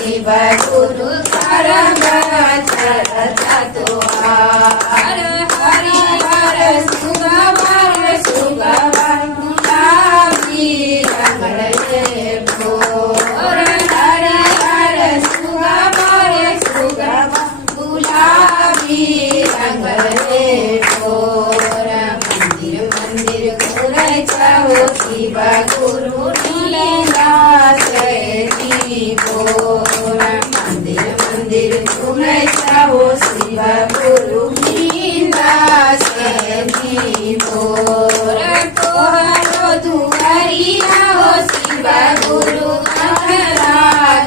शिव गुरु करम जातो हर हरि हर सुगवार सुगवार गुलाबी रंग रे भोर हरि हर सुगवार सुगवार गुलाबी रंग रे भोर मंदिर मंदिर घुरै छौ शिव गुरु लीला सैनी भोर मंदिर मंदिर घुमै छौ शिव गुरु लीला सैनी भोर तोहरो दुआरिया हो शिव गुरु हमरा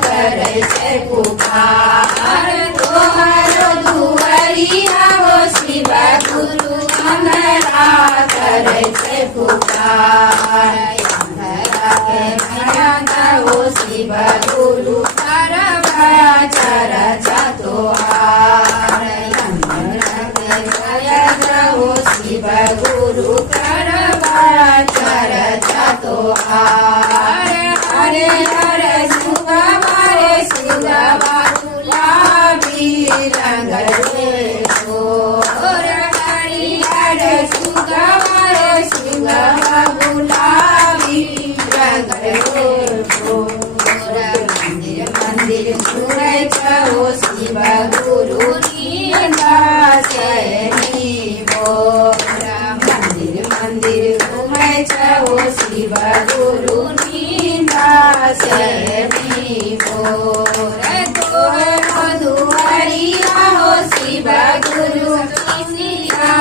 करै छै पुकार तोहरो दुआरिया हो शिव गुरु हमरा करै छै पुकार हमरा के माया हो शिव गुरु करबा चर्चा तोहार हमरा के माया हो शिव गुरु करबा चर्चा तोहार हरे हरे सुगवार सुगवार गुलाबी रंग रे भोर हरि हरे सुगवार सुगवार गुलाबी रंग रे भोर मंदिर मंदिर घुरै छौ शिव गुरु लीला सैनी भोर मंदिर मंदिर घुमै छौ शिव गुरु लीला सैनी भोर तोहरो दुआरिया हो शिव गुरु लीला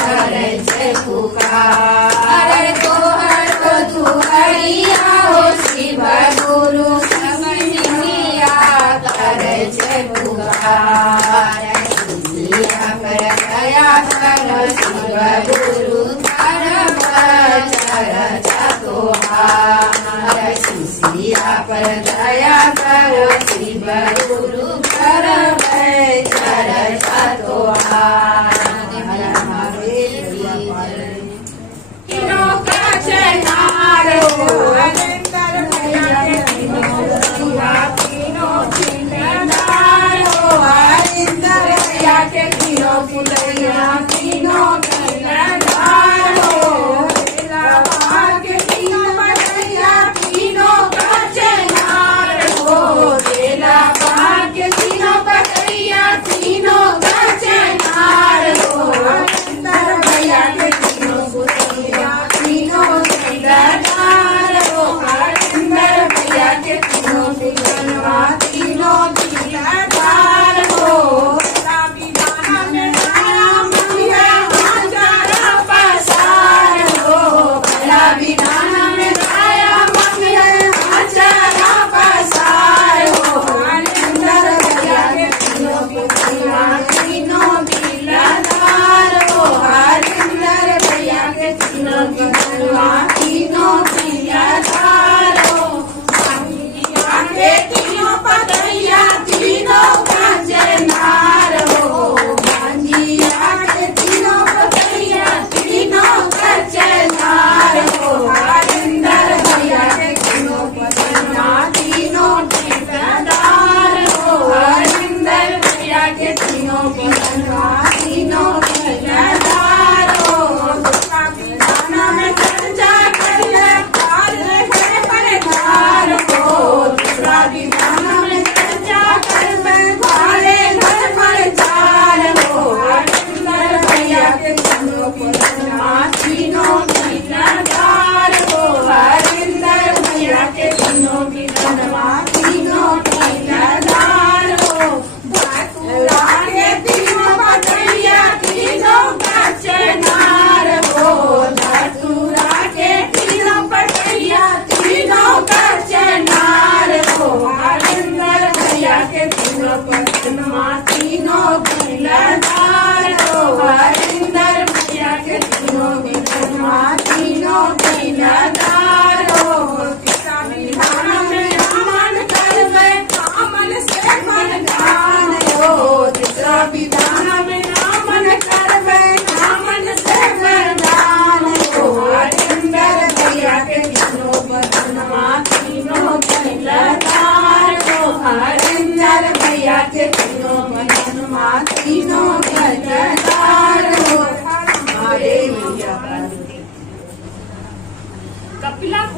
करै छै पुकार तोहरो दुआरिया हो शिव गुरु लीला करै छै पुकार सिया पर दया कर शिव गुरु करबा चर्चा तोहार सिया पर दया कर शिव गुरु करबा चर्चा तोहार तीनों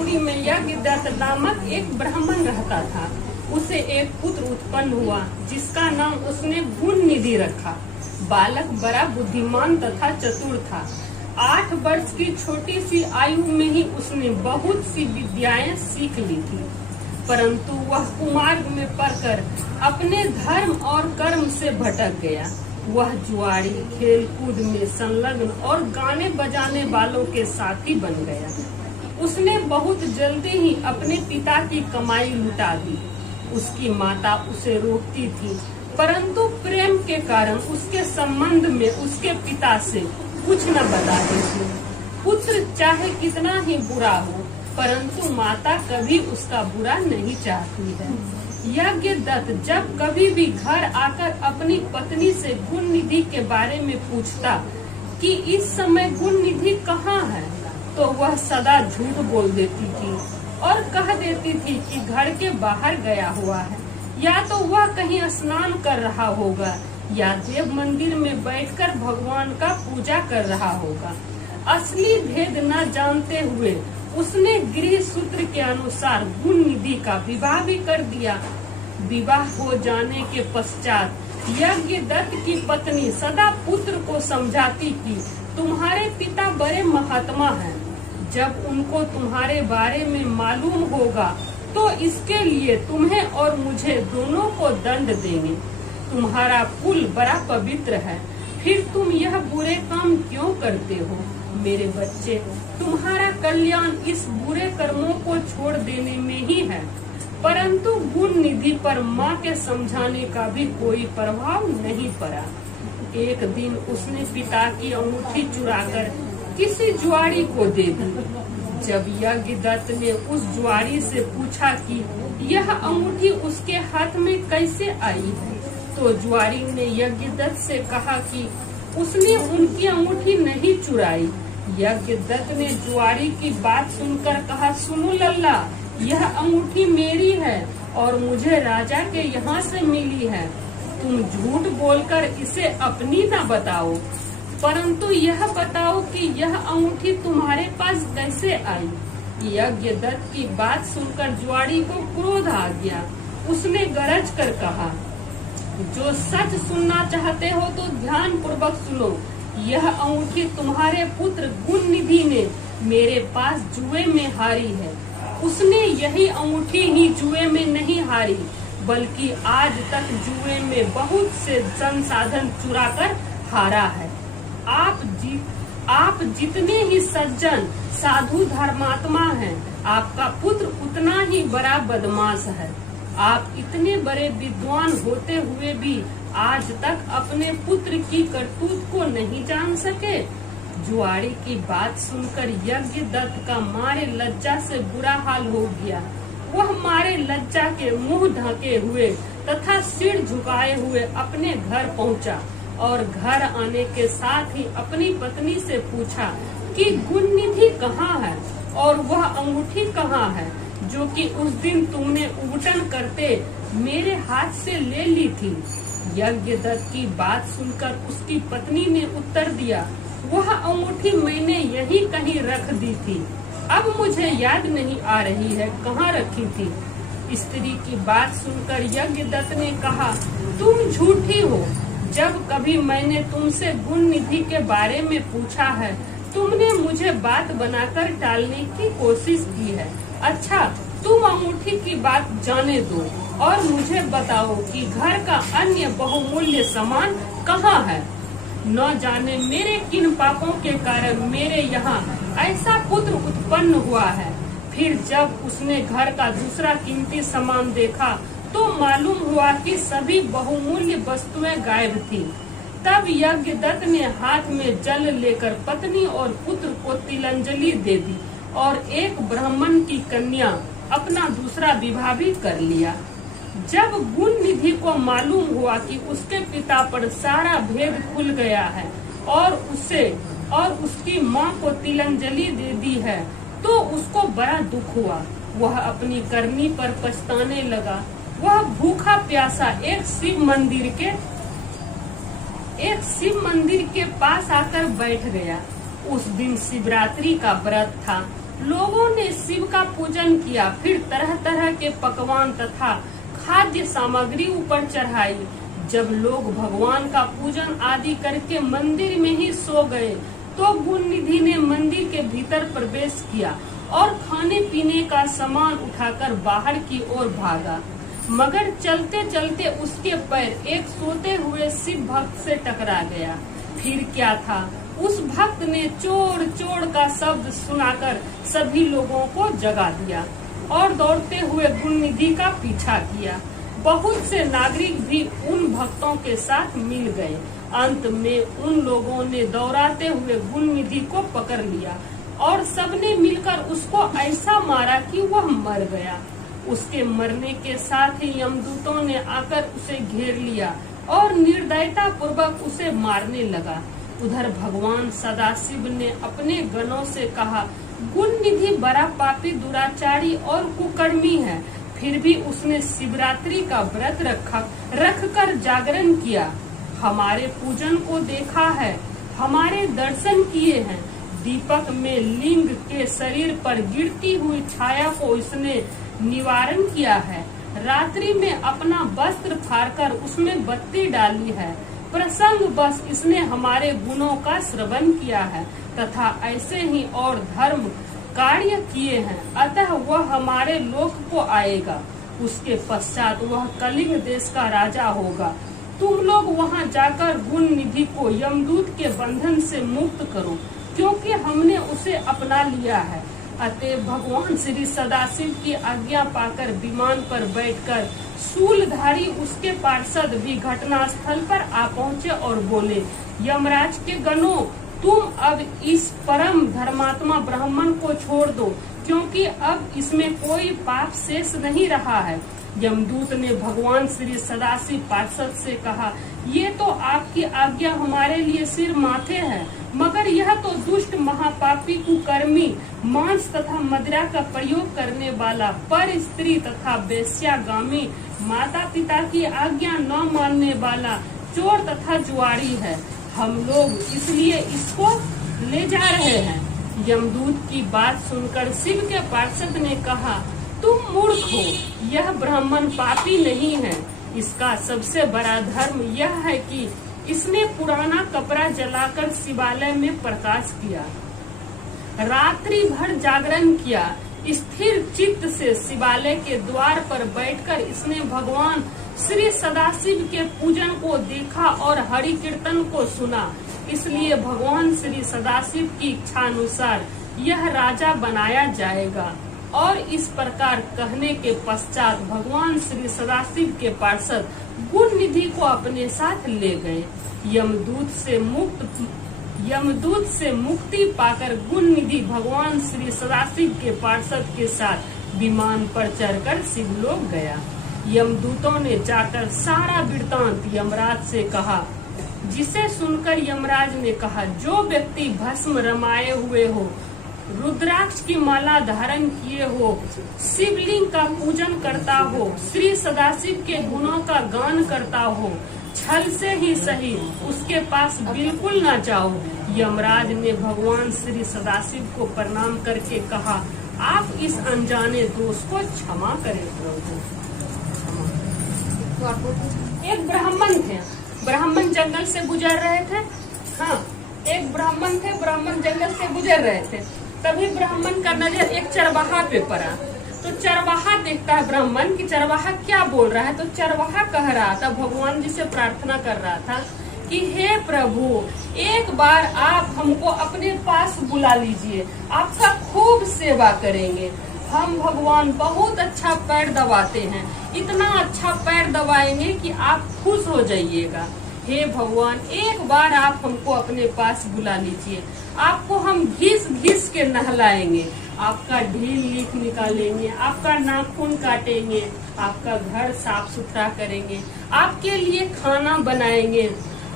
पुरी में यज्ञदत्त नामक एक ब्राह्मण रहता था। उसे एक पुत्र उत्पन्न हुआ जिसका नाम उसने गुण निधि रखा। बालक बड़ा बुद्धिमान तथा चतुर था। 8 वर्ष की छोटी सी आयु में ही उसने बहुत सी विद्याएं सीख ली थी, परंतु वह कुमार्ग में पड़कर अपने धर्म और कर्म से भटक गया। वह जुआरी, खेल कूद में संलग्न और गाने बजाने वालों के साथी बन गया। उसने बहुत जल्दी ही अपने पिता की कमाई लुटा दी। उसकी माता उसे रोकती थी, परंतु प्रेम के कारण उसके संबंध में उसके पिता से कुछ न बताती थी। पुत्र चाहे कितना ही बुरा हो, परंतु माता कभी उसका बुरा नहीं चाहती है। यज्ञदत्त जब कभी भी घर आकर अपनी पत्नी से गुण निधि के बारे में पूछता कि इस समय गुण निधि कहाँ है, तो वह सदा झूठ बोल देती थी और कह देती थी कि घर के बाहर गया हुआ है, या तो वह कहीं स्नान कर रहा होगा या देव मंदिर में बैठकर भगवान का पूजा कर रहा होगा। असली भेद न जानते हुए उसने गृह सूत्र के अनुसार गुण निधि का विवाह भी कर दिया। विवाह हो जाने के पश्चात यज्ञदत्त की पत्नी सदा पुत्र को समझाती कि तुम्हारे पिता बड़े महात्मा हैं, जब उनको तुम्हारे बारे में मालूम होगा तो इसके लिए तुम्हें और मुझे दोनों को दंड देंगे। तुम्हारा कुल बड़ा पवित्र है, फिर तुम यह बुरे काम क्यों करते हो? मेरे बच्चे, तुम्हारा कल्याण इस बुरे कर्मों को छोड़ देने में ही है। परंतु गुण निधि पर माँ के समझाने का भी कोई प्रभाव नहीं पड़ा। एक दिन उसने पिता की अंगूठी चुराकर किसी जुआरी को दे दी। जब यज्ञदत्त ने उस जुआरी से पूछा कि यह अंगूठी उसके हाथ में कैसे आई है, तो जुआरी ने यज्ञदत्त से कहा कि उसने उनकी अंगूठी नहीं चुराई। यज्ञदत्त ने जुआरी की बात सुनकर कहा, सुनो लल्ला, यह अंगूठी मेरी है और मुझे राजा के यहाँ से मिली है। तुम झूठ बोलकर इसे अपनी न बताओ, परंतु यह बताओ कि यह अंगूठी तुम्हारे पास कैसे आई। यज्ञदत्त की बात सुनकर जुआरी को क्रोध आ गया। उसने गरज कर कहा, जो सच सुनना चाहते हो तो ध्यान पूर्वक सुनो। यह अंगूठी तुम्हारे पुत्र गुण निधि ने मेरे पास जुए में हारी है। उसने यही अंगूठी ही जुए में नहीं हारी, बल्कि आज तक जुए में बहुत से संसाधन चुराकर हारा है। आप जितने ही सज्जन, साधु, धर्मात्मा हैं, आपका पुत्र उतना ही बड़ा बदमाश है। आप इतने बड़े विद्वान होते हुए भी आज तक अपने पुत्र की करतूत को नहीं जान सके। जुआरी की बात सुनकर यज्ञदत्त का मारे लज्जा से बुरा हाल हो गया। वह मारे लज्जा के मुंह ढके हुए तथा सिर झुकाए हुए अपने घर पहुंचा और घर आने के साथ ही अपनी पत्नी से पूछा कि गुण निधि कहाँ है और वह अंगूठी कहाँ है जो कि उस दिन तुमने उबटन करते मेरे हाथ से ले ली थी। यज्ञदत्त की बात सुनकर उसकी पत्नी ने उत्तर दिया, वह अंगूठी मैंने यहीं कहीं रख दी थी, अब मुझे याद नहीं आ रही है कहाँ रखी थी। स्त्री की बात सुनकर यज्ञदत्त ने कहा, तुम झूठी हो। जब कभी मैंने तुमसे गुण निधि के बारे में पूछा है, तुमने मुझे बात बनाकर टालने की कोशिश की है। अच्छा, तुम अंगूठी की बात जाने दो और मुझे बताओ कि घर का अन्य बहुमूल्य सामान कहाँ है। न जाने मेरे किन पापों के कारण मेरे यहाँ ऐसा पुत्र उत्पन्न हुआ है। फिर जब उसने घर का दूसरा कीमती सामान देखा तो मालूम हुआ कि सभी बहुमूल्य वस्तुएं गायब थी। तब यज्ञदत्त ने हाथ में जल लेकर पत्नी और पुत्र को तिलंजलि दे दी और एक ब्राह्मण की कन्या अपना दूसरा विवाह भी कर लिया। जब गुण निधि को मालूम हुआ कि उसके पिता पर सारा भेद खुल गया है और उसकी माँ को तिलंजलि दे दी है, तो उसको बड़ा दुख हुआ। वह अपनी करनी पर पछताने लगा। वह भूखा प्यासा एक शिव मंदिर के पास आकर बैठ गया। उस दिन शिवरात्रि का व्रत था। लोगों ने शिव का पूजन किया, फिर तरह तरह के पकवान तथा खाद्य सामग्री ऊपर चढ़ाई। जब लोग भगवान का पूजन आदि करके मंदिर में ही सो गए तो गुणनिधि ने मंदिर के भीतर प्रवेश किया और खाने पीने का सामान उठाकर बाहर की ओर भागा, मगर चलते चलते उसके पैर एक सोते हुए शिव भक्त से टकरा गया। फिर क्या था, उस भक्त ने चोर चोर का शब्द सुनाकर सभी लोगों को जगा दिया और दौड़ते हुए गुणनिधि का पीछा किया। बहुत से नागरिक भी उन भक्तों के साथ मिल गए। अंत में उन लोगों ने दौड़ाते हुए गुणनिधि को पकड़ लिया और सबने मिलकर उसको ऐसा मारा कि वह मर गया। उसके मरने के साथ ही यमदूतों ने आकर उसे घेर लिया और निर्दयता पूर्वक उसे मारने लगा। उधर भगवान सदाशिव ने अपने गणों से कहा, गुणनिधि बड़ा पापी, दुराचारी और कुकर्मी है, फिर भी उसने शिवरात्रि का व्रत रखकर जागरण किया, हमारे पूजन को देखा है, हमारे दर्शन किए हैं। दीपक में लिंग के शरीर पर गिरती हुई छाया को इसने निवारण किया है। रात्रि में अपना वस्त्र फाड़कर उसमें बत्ती डाली है। प्रसंग बस इसने हमारे गुणों का श्रवण किया है तथा ऐसे ही और धर्म कार्य किए हैं, अतः वह हमारे लोक को आएगा। उसके पश्चात वह कलिंग देश का राजा होगा। तुम लोग वहां जाकर गुणनिधि को यमदूत के बंधन से मुक्त करो, क्योंकि हमने उसे अपना लिया है। अतः भगवान श्री सदाशिव की आज्ञा पाकर विमान पर बैठकर शूलधारी उसके पार्षद भी घटना स्थल पर आ पहुँचे और बोले, यमराज के गणों, तुम अब इस परम धर्मात्मा ब्राह्मण को छोड़ दो, क्योंकि अब इसमें कोई पाप शेष नहीं रहा है। यमदूत ने भगवान श्री सदाशिव पार्षद से कहा, ये तो आपकी आज्ञा हमारे लिए सिर माथे है, मगर यह तो दुष्ट महापापी कुकर्मी, मांस तथा मदिरा का प्रयोग करने वाला, पर स्त्री तथा वेश्यागामी, माता पिता की आज्ञा न मानने वाला, चोर तथा जुआरी है। हम लोग इसलिए इसको ले जा रहे हैं। यमदूत की बात सुनकर शिव के पार्षद ने कहा, तुम मूर्ख हो, यह ब्राह्मण पापी नहीं है। इसका सबसे बड़ा धर्म यह है कि इसने पुराना कपड़ा जलाकर शिवालय में प्रकाश किया, रात्रि भर जागरण किया। स्थिर चित्त से शिवालय के द्वार पर बैठकर इसने भगवान श्री सदाशिव के पूजन को देखा और हरि कीर्तन को सुना। इसलिए भगवान श्री सदाशिव की इच्छा अनुसार यह राजा बनाया जाएगा। और इस प्रकार कहने के पश्चात भगवान श्री सदाशिव के पार्षद गुणनिधि को अपने साथ ले गए। यमदूत से मुक्ति पाकर गुणनिधि भगवान श्री सदाशिव के पार्षद के साथ विमान पर चढ़कर शिवलोक गया। यमदूतों ने जाकर सारा वृत्तांत यमराज से कहा, जिसे सुनकर यमराज ने कहा, जो व्यक्ति भस्म रमाए हुए हो, रुद्राक्ष की माला धारण किए हो, शिवलिंग का पूजन करता हो, श्री सदाशिव के गुणों का गान करता हो, छल से ही सही उसके पास बिल्कुल न जाओ। यमराज ने भगवान श्री सदाशिव को प्रणाम करके कहा, आप इस अनजाने दोष को क्षमा करें प्रभु। एक ब्राह्मण थे, ब्राह्मण जंगल से गुजर रहे थे। हाँ, एक ब्राह्मण थे, ब्राह्मण जंगल से गुजर रहे थे। तभी ब्राह्मण का नजर एक चरवाहा पे पड़ा। तो चरवाहा देखता है ब्राह्मण कि चरवाहा क्या बोल रहा है। तो चरवाहा कह रहा था, भगवान जी से प्रार्थना कर रहा था कि हे प्रभु, एक बार आप हमको अपने पास बुला लीजिए, आपका खूब सेवा करेंगे। हम भगवान बहुत अच्छा पैर दबाते हैं, इतना अच्छा पैर दबाएंगे कि आप खुश हो जाइएगा। हे भगवान, एक बार आप हमको अपने पास बुला लीजिए, आपको हम घिस घिस के नहलाएंगे, आपका ढील लीफ निकालेंगे, आपका नाखून काटेंगे, आपका घर साफ सुथरा करेंगे, आपके लिए खाना बनाएंगे।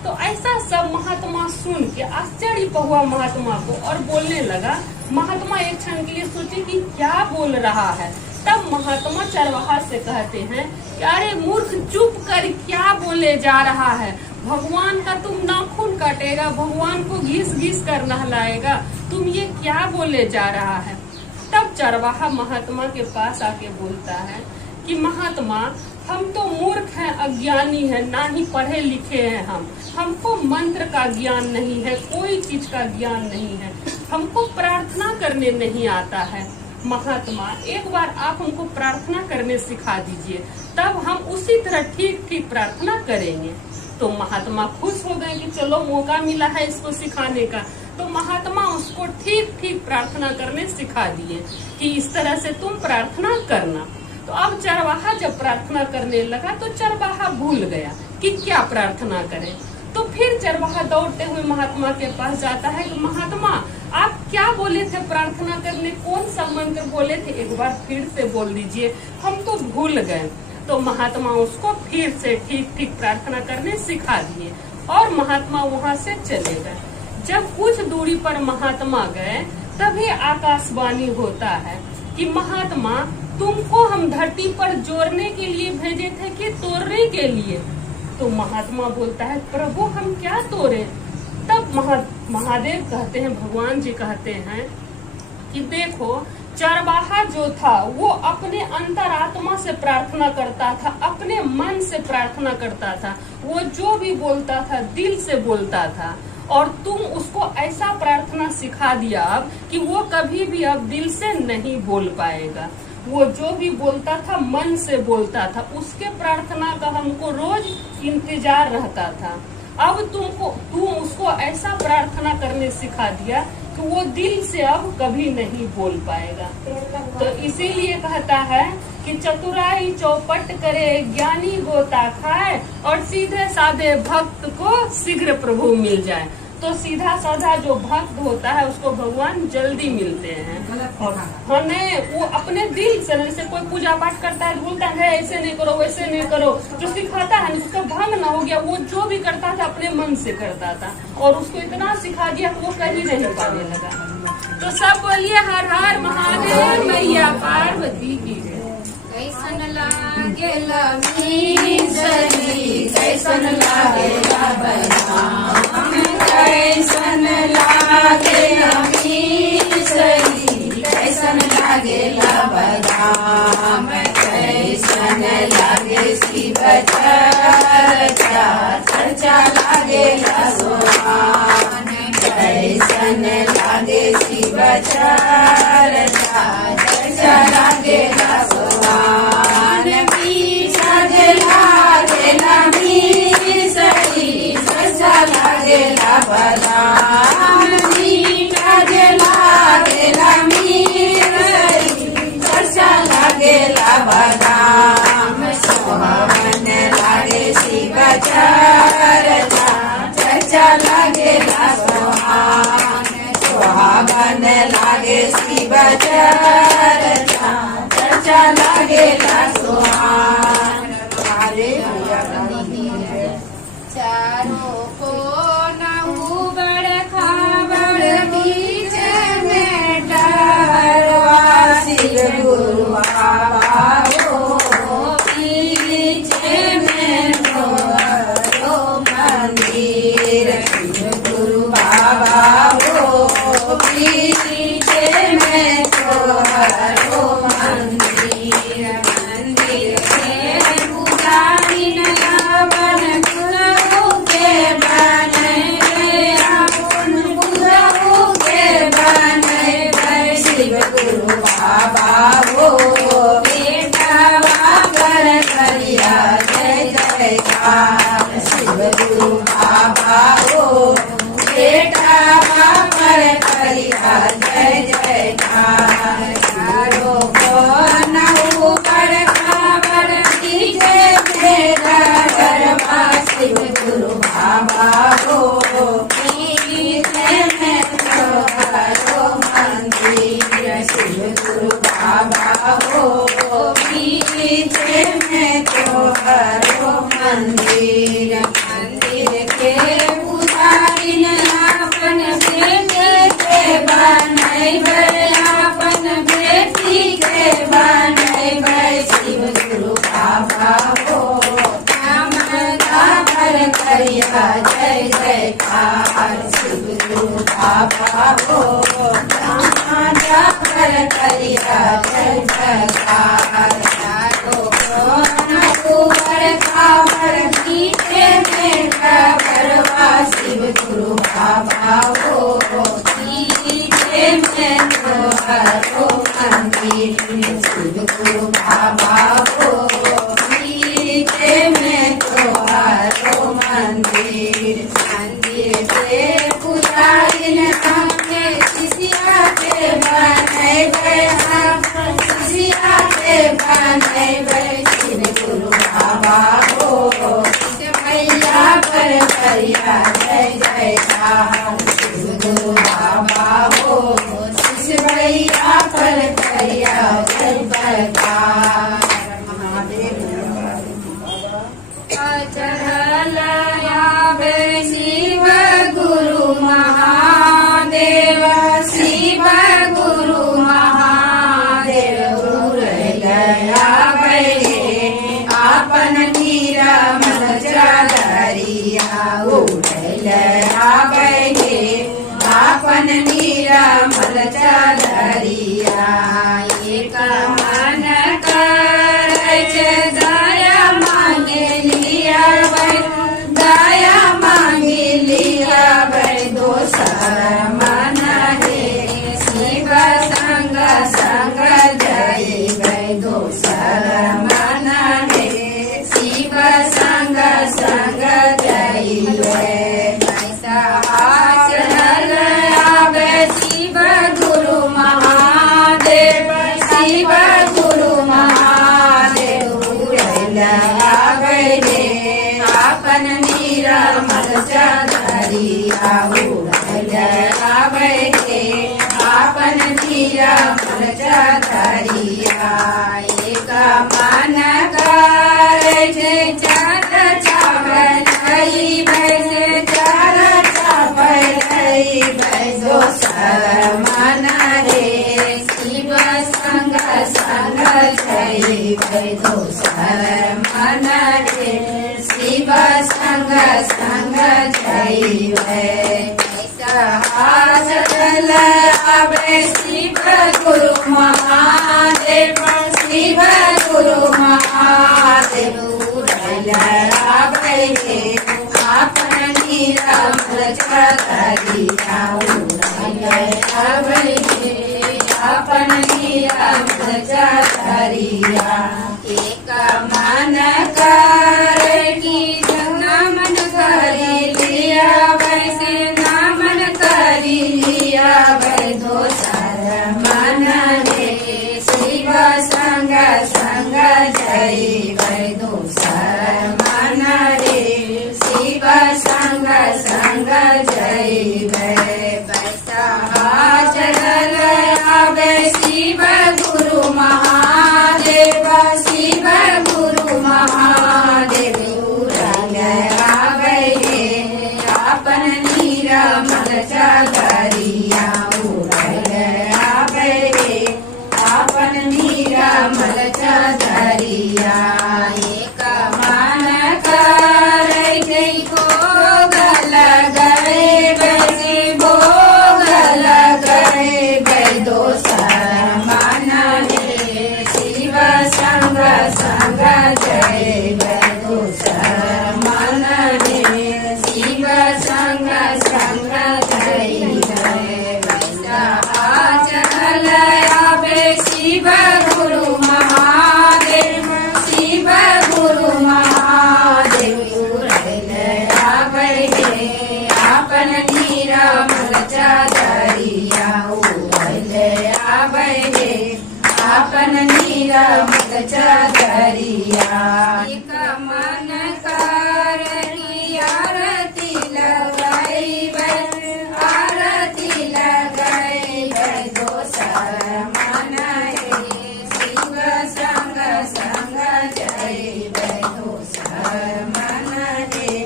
तो ऐसा सब महात्मा सुन के आश्चर्य हुआ महात्मा को और बोलने लगा। महात्मा एक क्षण के लिए सोचे कि क्या बोल रहा है। तब महात्मा चरवाहा से कहते हैं कि अरे मूर्ख, चुप कर, क्या बोले जा रहा है। भगवान का तुम नाखून काटेगा, भगवान को घिस घिस कर नहलाएगा, तुम ये क्या बोले जा रहा है। तब चरवाहा महात्मा के पास आके बोलता है कि महात्मा, हम तो मूर्ख हैं, अज्ञानी हैं, ना ही पढ़े लिखे हैं हमको मंत्र का ज्ञान नहीं है, कोई चीज का ज्ञान नहीं है, हमको प्रार्थना करने नहीं आता है। महात्मा, एक बार आप हमको प्रार्थना करने सिखा दीजिए, तब हम उसी तरह ठीक ठीक प्रार्थना करेंगे। तो महात्मा खुश हो गए कि चलो मौका मिला है इसको सिखाने का। तो महात्मा उसको ठीक ठीक प्रार्थना करने सिखा दिए कि इस तरह से तुम प्रार्थना करना। तो अब चरवाहा जब प्रार्थना करने लगा तो चरवाहा भूल गया कि क्या प्रार्थना करें। तो फिर चरवाहा दौड़ते हुए महात्मा के पास जाता है कि महात्मा, आप क्या बोले थे प्रार्थना करने, कौन सा मंत्र बोले थे, एक बार फिर से बोल दीजिए, हम तो भूल गए। तो महात्मा उसको फिर से ठीक ठीक प्रार्थना करने सिखा दिए और महात्मा वहाँ से चले गए। जब कुछ दूरी पर महात्मा गए तभी आकाशवाणी होता है कि महात्मा, तुमको हम धरती पर जोड़ने के लिए भेजे थे कि तोड़ने के लिए। तो महात्मा बोलता है, प्रभु हम क्या तोड़े। तब महादेव कहते हैं, भगवान जी कहते हैं कि देखो, चरवाहा जो था वो अपने अंतरात्मा से प्रार्थना करता था, अपने मन से प्रार्थना करता था, वो जो भी बोलता था दिल से बोलता था। और तुम उसको ऐसा प्रार्थना सिखा दिया अब कि वो कभी भी अब दिल से नहीं बोल पाएगा। वो जो भी बोलता था मन से बोलता था, उसके प्रार्थना का हमको रोज इंतजार रहता था। अब तुम उसको ऐसा प्रार्थना करने सिखा दिया कि वो दिल से अब कभी नहीं बोल पाएगा। तो इसीलिए कहता है कि चतुराई चौपट करे, ज्ञानी गोता खाए और सीधे साधे भक्त को शीघ्र प्रभु मिल जाए। तो सीधा साधा जो भक्त होता है उसको भगवान जल्दी मिलते हैं। वो अपने दिल से, जैसे कोई पूजा पाठ करता है बोलता है ऐसे नहीं करो वैसे नहीं करो, जो सिखाता है उसका भंग ना हो गया, वो जो भी करता था अपने मन से करता था और उसको इतना सिखा दिया कि वो कहीं नहीं पाने लगा। तो सब बोलिए हर हर महादेव, मैया पार्वती की। कैसन लागेला मीसरी, कैसन लागेला बदाम, कैसन लागेला मीसरी, कैसन लागेला बदाम, कैसन लागे शिव चर्चा, चर्चा लागेला सोहान, कैसन लागे शिव चर्चा, चर्चा लागेला सोहान, मीठा लागेला मीसरी, चर्चा लागेला बदाम, मीठा लागेला मीसरी, चर्चा लागेला बदाम, सोहावन लागे शिव चर्चा, चर्चा लागेला सोहान, सोहावन लागे शिव चर्चा, चर्चा लागेला सोहान। चारों को नहु बड़खा बड़ बीच में डरवा, शिव गुरु बाबा हो बीच में ढोरो मंदिर, शिव गुरु बाबा हो बीच में ढोरो मंदिर, मंदिर के पुजारी न लावन गुरु के बने, अपन गुरु के बने, शिव गुरु बाबा हो बेटा कर करिया जय जयकार, शिव गुरु बाबा हो बेटा कर करिया जय जयकार। चारों को नहु बड़खा बड़ बीचे मेरा गरबा, शिव गुरु बाबा हो बीचे में तोहरो मंदिर, शिव गुरु बाबा हो बीचे में तोहरो मंदिर, मंदिर के पुजारी न अपन बेटी के बनैबै, अपन बेटी के बनैबै, शिव गुरु बाबा हो कामना भर करिया जय जयकार, शिव गुरु बाबा हो कामना भर करिया जय जयकार चारों कोना कुंवर कांवर मीठे में प्रभरवा शिव गुरु बाबा हो मीठे में तोहरो मंदिर शिव गुरु बाबा हो मीठे में तोहरो मंदिर मंदिर पे पुजारिन हमने शिष्या के बनैबे हम शिष्या के बनैबे शिव गुरु बाबा हो भैया पर भैया जय जयकार शिव गुरु बाबा हो शिव भैया पर भैया जय जयकार चढ़ल आवे शिव गुरु महादेव शिव गुरु महादेव उड़ल आवे आपन निरमल चदरिया उड़ल आवे आपन निरमल चदरिया एक मन करे दया मांगे लिया दया मांगे लिया दोसर मन हे शिव संग संग जय दोसर मन हे शिव संग संग जय चढ़ल आवे शिव गुरु महादेव शिव गुरु महादेव उड़ल आवे आपन निरमल चदरिया उड़ल आवे आपन निरमल चदरिया एक मन करे चार चावल बैसे चार चावल दोसर मन हे शिव संग संग जय दोसर मन हे शिव संग संग जय चढ़ल आवे शिव गुरु महादेव शिव गुरु महादेव उड़ल आवे आपन निरमल चदरिया उड़ल आवे आपन निरमल चदरिया एक मन करे कि नमन करी लिया वैसे नमन करी लिया वै दोसर मन हे शिव संग संग जय दोसर मन हे शिव संग संग जय चढ़ल आवे शिव गुरु महादेव शिव गुरु महादेव उड़ल आवे आपन निरमल चदरिया उड़ल आवे आपन निरमल चदरिया एक मन करे भोग लगै बैसे भोग लगै दोसर मन हे शिव संग संग जय दोसर मन हे शिव संग संग जय चढ़ल आवे शिव गुरु महादेव शिव गुरु महादेव उड़ल आवे आपन निरमल चदरिया उड़ल आवे आपन निरमल चदरिया एक मन करे आरती लगैबै आरती लगैबै दोसर मन हे शिव संग संग जय दोसर मन हे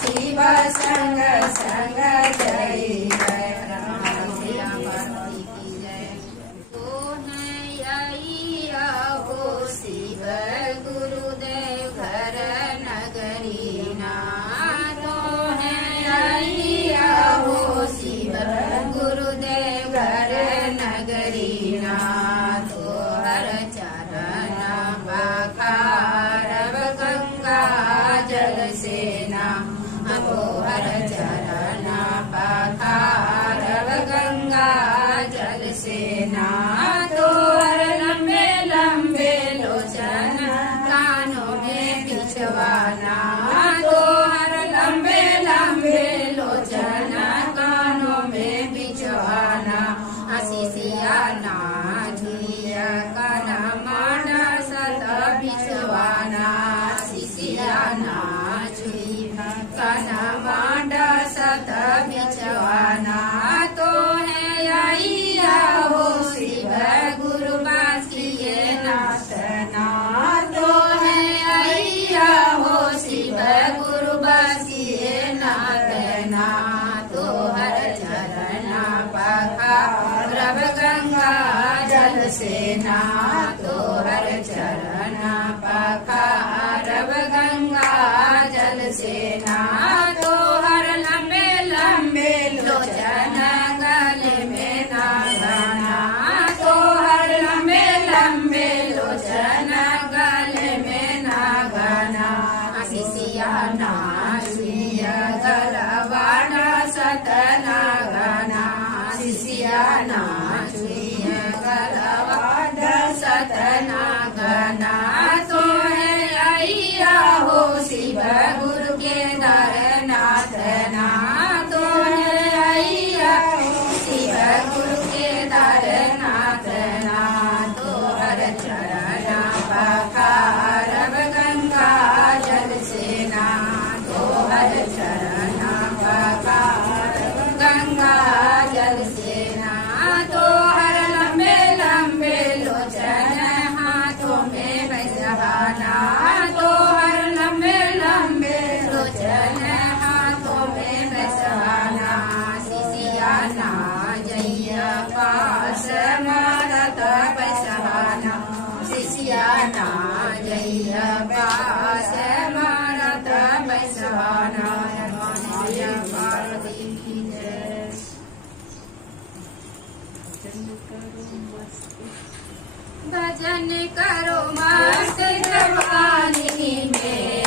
शिव संग संग जय शिव गुरुदेव घर नगरी नाथ शिव गुरुदेव घर नगरी नाथ सेना तोहर चरण पखारब गंगा जल सेना तोहर लंबे लंबे लोचन गले में नागना तोहर लंबे लंबे लोचन गले में नागना शिष्या नाशिय गलवाना सतनागना शिष्या नाशिय गलवाना सतनागना तो है अय्या हो शिव गुरु केदारनाथ ना तो है अय्या शिव गुरु केदारनाथ ना तो हर चरण पखारब गंगा जल सेना तो हर चरण पखारब गंगा जल सेना तो हर लंबे लंबे लोचन हाथों में बसहाना तो हर लंबे लंबे लोचन हाथों में बसहाना शिष्या ना जइया पास मारत बसहाना शिष्या ना जइया पास मारत बसहाना माया पार्वती की जय। भजन करो मस्त जवानी में